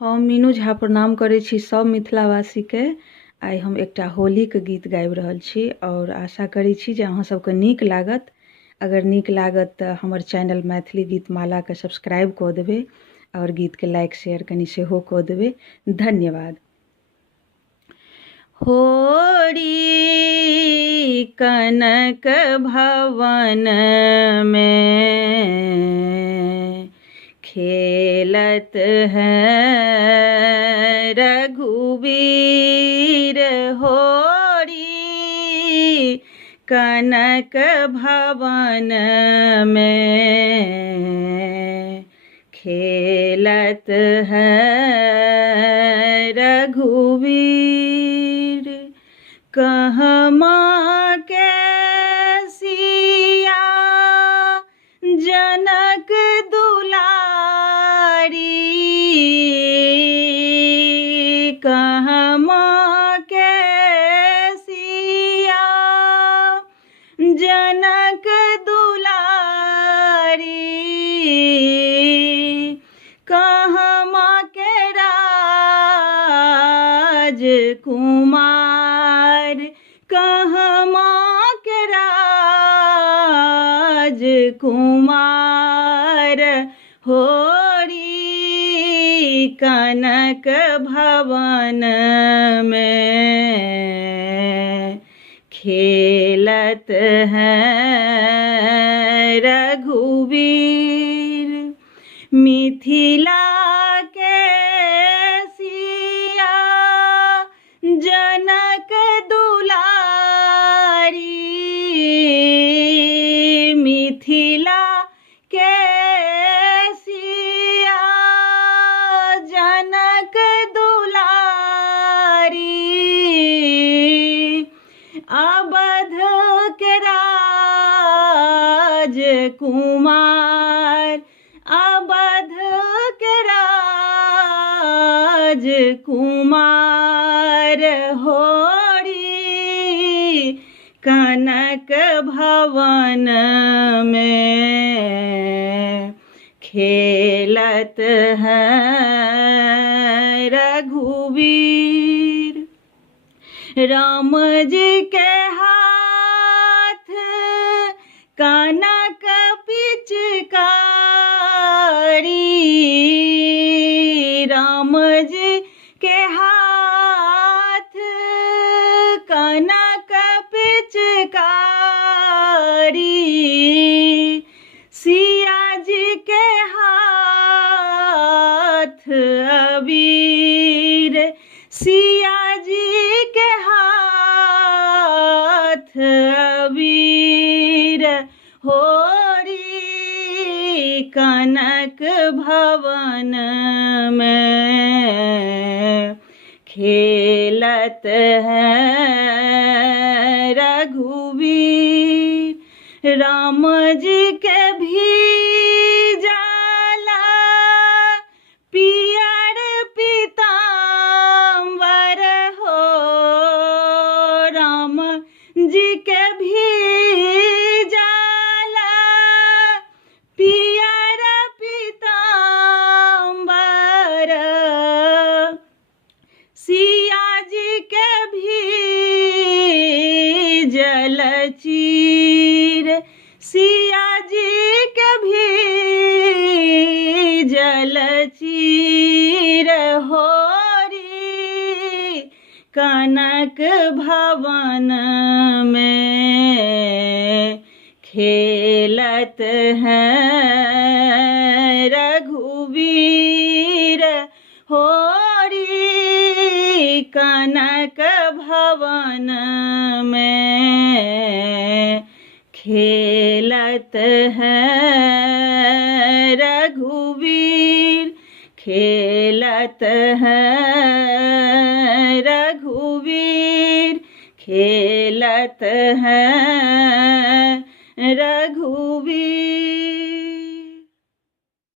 हम मीनू झा प्रणाम करै छी सब मिथिलावासीके। आइ हम एकटा होलीके गीत गाबि रहल छी और आशा करै छी जे अहाँ सबके नीक लागत। अगर नीक लागत तऽ हमर चैनल मैथिली गीतमालाके सब्सक्राइब कऽ देबै और गीतके लाइक शेयर कनि सेहो कऽ देबै। धन्यवाद। होरी कनक भवन में खेलत है रघुवीर। होरी कनक भवन में खेलत है रघुवीर। कहमा के सिया जनक दुलारी। कहमा के सिया जनक दुलारी। कहमा के राजकुमार। कहमा के राजकुमार। होरी कनक भवन में खेलत है रघुवीर। मिथिला के सिया जनक दुलारी। मिथिला के सिया जनक दुलारी। अवध के राजकुमार। अवध के राजकुमार। होरी कनक भवन में खेलत है रघुवीर। राम जी के हाथ कनक पिचकारी। राम जी के हाथ कनक पिचकारी। सिया जी के हाथ अबीर। सिया जी के हाथ अबीर। होरी कनक भवन में खेलत है रघुवीर। राम जी के भी जाला पियर पीताम्बर हो। राम जी के भी जाला पियर पीताम्बर। सिया जी के भी जलचीर। सिया जी के भी जलचीर। होरी कनक भवन में खेलत है रघुवीर। होरी कनक भवन में खेलत है रघुवीर। खेलत है रघुवीर। खेलत है रघुवीर।